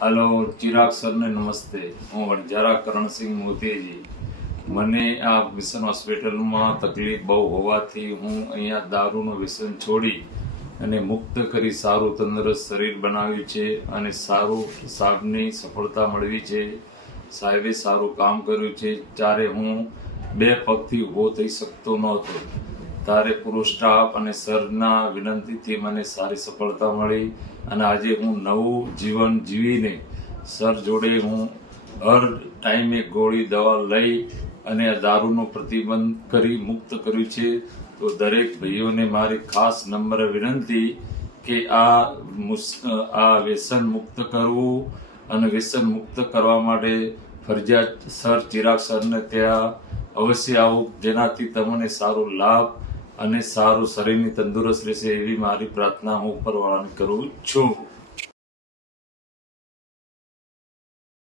હાલો, ચિરાગ સરને નમસ્તે. હું વણજારા કરણસિંહ મોતીજી. મને આ મિશન હોસ્પિટલમાં તકલીફ બહુ હોવાથી હું અહીંયા દારૂનું વ્યસન છોડી અને મુક્ત કરી સારું તંદુરસ્ત શરીર બનાવ્યું છે અને સારું સાહેબની સફળતા મળવી છે. સાહેબે સારું કામ કર્યું છે. જ્યારે હું બે પગથી ઊભો થઈ શકતો નહોતો ત્યારે પૂરો સ્ટાફ અને સરના વિનંતીથી મને સારી સફળતા મળી અને આજે હું નવું જીવન જીવીને સર જોડે હું હર ટાઈમે ગોળી દવા લઈ અને આ દારૂનો પ્રતિબંધ કરી મુક્ત કર્યું છે. તો દરેક ભાઈઓને મારી ખાસ નમ્ર વિનંતી કે આ વ્યસન મુક્ત કરવું અને વ્યસન મુક્ત કરવા માટે ફરજિયાત સર ચિરાગ સરને ત્યાં અવશ્ય આવું, જેનાથી તમને સારો લાભ અને સારું શરીરની તંદુરસ્ત રહેશે એવી મારી પ્રાર્થના હું ઉપરવાળાને કરું છું.